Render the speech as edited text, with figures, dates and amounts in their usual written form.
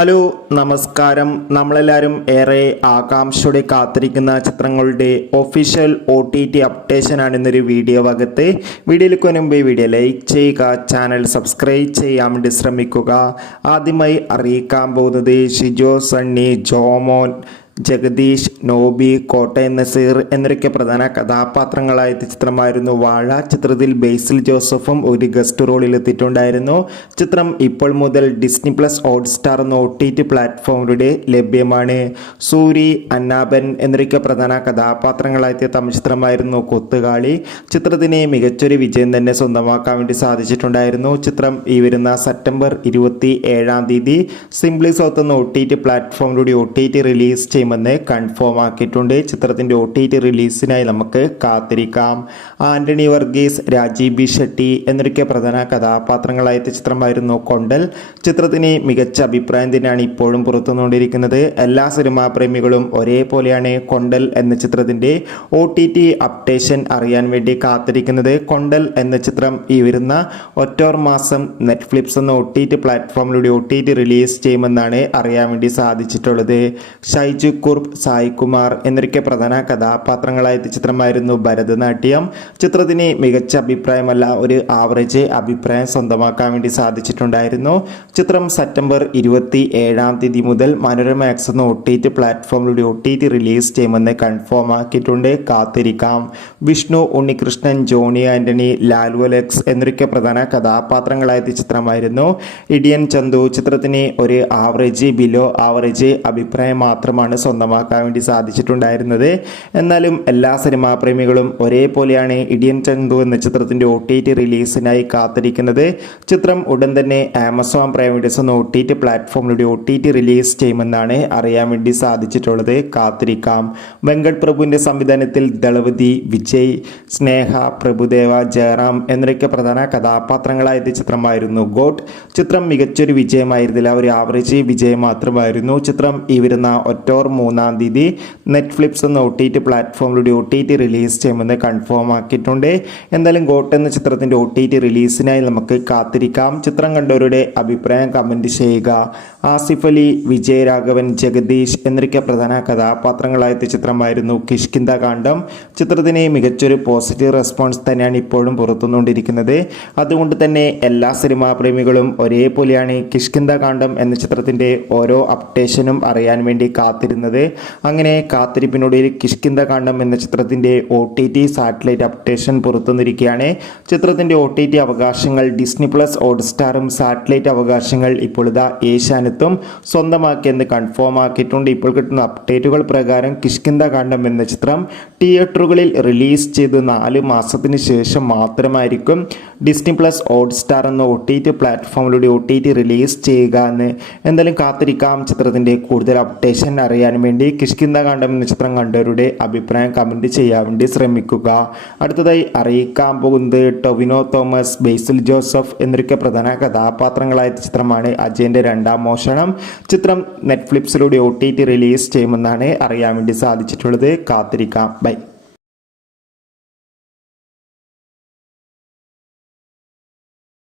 Hello നമസ്കാരം. നമ്മളെല്ലാവരും ഏറെ ആകാംക്ഷയോടെ കാത്തിരിക്കുന്ന ചിത്രങ്ങളുടെ ഒഫീഷ്യൽ OTT അപ്ഡേഷനാണ് ഇന്നൊരു വീഡിയോ ഭാഗത്ത്. വീഡിയോയിലേക്ക് മുമ്പ് വീഡിയോ ലൈക്ക് ചെയ്യുക, ചാനൽ സബ്സ്ക്രൈബ് ചെയ്യാൻ വേണ്ടി ശ്രമിക്കുക. ആദ്യമായി അറിയിക്കാൻ പോകുന്നത് ഷിജോ, സണ്ണി, ജോമോൻ, ജഗദീഷ്, നോബി, കോട്ടയം നസീർ എന്നൊക്കെ പ്രധാന കഥാപാത്രങ്ങളായ ചിത്രമായിരുന്നു വാഴ. ചിത്രത്തിൽ ബേസിൽ ജോസഫും ഒരു ഗസ്റ്റ് റോളിൽ എത്തിയിട്ടുണ്ടായിരുന്നു. ചിത്രം ഇപ്പോൾ മുതൽ ഡിസ്നി പ്ലസ് ഹോട്ട്സ്റ്റാർ എന്ന OTT പ്ലാറ്റ്ഫോമിലൂടെ ലഭ്യമാണ്. സൂരി, അന്നാബൻ എന്നൊക്കെ പ്രധാന കഥാപാത്രങ്ങളായ തമിഴ് ചിത്രമായിരുന്നു കൊത്തുകാളി. ചിത്രത്തിന് മികച്ചൊരു വിജയം തന്നെ സ്വന്തമാക്കാൻ വേണ്ടി സാധിച്ചിട്ടുണ്ടായിരുന്നു. ചിത്രം ഈ വരുന്ന സെപ്റ്റംബർ 27 സിംപ്ലി സൗത്ത് എന്ന OTT പ്ലാറ്റ്ഫോമിലൂടെ OTT റിലീസ് ചെയ്യുമെന്ന് കൺഫേം ആക്കിയിട്ടുണ്ട്. ചിത്രത്തിന്റെ OTT റിലീസിനായി നമുക്ക് കാത്തിരിക്കാം. ആന്റണി വർഗീസ്, രാജീവ് ബി ഷെട്ടി എന്നൊക്കെ പ്രധാന കഥാപാത്രങ്ങളായ ചിത്രമായിരുന്നു കൊണ്ടൽ. ചിത്രത്തിന് മികച്ച അഭിപ്രായം തന്നെയാണ് ഇപ്പോഴും പുറത്തുകൊണ്ടിരിക്കുന്നത്. എല്ലാ സിനിമാ പ്രേമികളും ഒരേപോലെയാണ് കൊണ്ടൽ എന്ന ചിത്രത്തിന്റെ OTT അപ്ഡേഷൻ അറിയാൻ വേണ്ടി കാത്തിരിക്കുന്നത്. കൊണ്ടൽ എന്ന ചിത്രം ഈ വരുന്ന ഒക്ടോബർ മാസം നെറ്റ്ഫ്ലിക്സ് എന്ന OTT പ്ലാറ്റ്ഫോമിലൂടെ OTT റിലീസ് ചെയ്യുമെന്നാണ് അറിയാൻ വേണ്ടി സാധിച്ചിട്ടുള്ളത്. ഷൈജു കുർബ്, സായ് കുമാർ എന്നൊക്കെ പ്രധാന കഥാപാത്രങ്ങളായ ചിത്രമായിരുന്നു ഭരതനാട്യം. ചിത്രത്തിന് മികച്ച അഭിപ്രായമല്ല, ഒരു ആവറേജ് അഭിപ്രായം സ്വന്തമാക്കാൻ വേണ്ടി സാധിച്ചിട്ടുണ്ടായിരുന്നു. ചിത്രം സെപ്റ്റംബർ 27 മുതൽ മനോരമ ആക്സ് എന്ന OTT പ്ലാറ്റ്ഫോമിലൂടെ OTT റിലീസ് ചെയ്യുമെന്ന് കൺഫേം ആക്കിയിട്ടുണ്ട്. കാത്തിരിക്കാം. വിഷ്ണു, ഉണ്ണികൃഷ്ണൻ, ജോണി ആന്റണി, ലാലു അലക്സ് എന്നൊക്കെ പ്രധാന കഥാപാത്രങ്ങളായ ചിത്രമായിരുന്നു ഇടിയൻ ചന്തു. ചിത്രത്തിന് ഒരു ആവറേജ് ബിലോ ആവറേജ് അഭിപ്രായം മാത്രമാണ് സ്വന്തമാക്കാൻ വേണ്ടി സാധിച്ചിട്ടുണ്ടായിരുന്നത്. എന്നാലും എല്ലാ സിനിമാ പ്രേമികളും ഒരേപോലെയാണ് ഇടിയൻ ചന്തു എന്ന ചിത്രത്തിന്റെ OTT റിലീസിനായി കാത്തിരിക്കുന്നത്. ചിത്രം ഉടൻ തന്നെ ആമസോൺ പ്രൈം വീഡിയോസ് എന്ന OTT പ്ലാറ്റ്ഫോമിലൂടെ OTT റിലീസ് ചെയ്യുമെന്നാണ് അറിയാൻ വേണ്ടി സാധിച്ചിട്ടുള്ളത്. കാത്തിരിക്കാം. വെങ്കട് പ്രഭുവിന്റെ സംവിധാനത്തിൽ ദളപതി, വിജയ്, സ്നേഹ, പ്രഭുദേവ, ജയറാം എന്നൊക്കെ പ്രധാന കഥാപാത്രങ്ങളായ ചിത്രമായിരുന്നു ഗോഡ്. ചിത്രം മികച്ചൊരു വിജയമായിരുന്നില്ല, ഒരു ആവറേജ് വിജയം മാത്രമായിരുന്നു. ചിത്രം ഈ വരുന്ന ഒക്ടോബർ 3 നെറ്റ്ഫ്ലിക്സ് എന്ന OTT പ്ലാറ്റ്ഫോമിലൂടെ OTT റിലീസ് ചെയ്യുമെന്ന് കൺഫേം ആക്കിയിട്ടുണ്ട്. എന്തായാലും ഗോട്ട് എന്ന ചിത്രത്തിന്റെ OTT റിലീസിനായി നമുക്ക് കാത്തിരിക്കാം. ചിത്രം കണ്ടവരുടെ അഭിപ്രായം കമന്റ് ചെയ്യുക. ആസിഫ് അലി, വിജയരാഘവൻ, ജഗദീഷ് എന്നൊക്കെ പ്രധാന കഥാപാത്രങ്ങളായ ചിത്രമായിരുന്നു കിഷ്കിന്ധ കാണ്ഡം. ചിത്രത്തിന് മികച്ചൊരു പോസിറ്റീവ് റെസ്പോൺസ് തന്നെയാണ് ഇപ്പോഴും പുറത്തുകൊണ്ടിരിക്കുന്നത്. അതുകൊണ്ട് തന്നെ എല്ലാ സിനിമാ പ്രേമികളും ഒരേപോലെയാണ് കിഷ്കിന്ധ കാണ്ഡം എന്ന ചിത്രത്തിന്റെ ഓരോ അപ്ഡേഷനും അറിയാൻ വേണ്ടി കാത്തിരുന്നത്. അങ്ങനെ കാത്തിരിപ്പിനൊടുവിൽ കിഷ്കിന്ധ കാണ്ഡം എന്ന ചിത്രത്തിന്റെ OTT സാറ്റലൈറ്റ് അപ്ഡേഷൻ പുറത്തുവന്നിരിക്കുകയാണ്. ചിത്രത്തിന്റെ OTT അവകാശങ്ങൾ ഡിസ്നി പ്ലസ് ഹോട്ട്സ്റ്റാറും സാറ്റലൈറ്റ് അവകാശങ്ങൾ ഇപ്പോൾ ഇതാ ഏഷ്യാനെറ്റും സ്വന്തമാക്കിയെന്ന് കൺഫേം ആക്കിയിട്ടുണ്ട്. ഇപ്പോൾ കിട്ടുന്ന അപ്ഡേറ്റുകൾ പ്രകാരം കിഷ്കിന്ധ കാണ്ഡം എന്ന ചിത്രം തിയേറ്ററുകളിൽ റിലീസ് ചെയ്ത് 4 മാസത്തിന് ശേഷം മാത്രമായിരിക്കും ഡിസ്നി പ്ലസ് ഹോട്ട്സ്റ്റാർ എന്ന OTT പ്ലാറ്റ്ഫോമിലൂടെ OTT റിലീസ് ചെയ്യുക എന്ന്. എന്തായാലും കാത്തിരിക്കാം. ചിത്രത്തിന്റെ കൂടുതൽ അപ്ഡേഷൻ അറിയാൻ വേണ്ടി കിഷ്കിന്ധ കാണ്ഡം എന്ന ചിത്രം കണ്ടവരുടെ അഭിപ്രായം കമന്റ് ചെയ്യാൻ വേണ്ടി ശ്രമിക്കുക. അടുത്തതായി അറിയിക്കാൻ പോകുന്നത് ടൊവിനോ തോമസ്, ബേസിൽ ജോസഫ് എന്നൊക്കെ പ്രധാന കഥാപാത്രങ്ങളായ ചിത്രമാണ് അജയന്റെ രണ്ടാം മോഷണം. ചിത്രം നെറ്റ്ഫ്ലിക്സിലൂടെ OTT റിലീസ് ചെയ്യുമെന്നാണ് അറിയാൻ വേണ്ടി സാധിച്ചിട്ടുള്ളത്. കാത്തിരിക്കാം. ബൈ.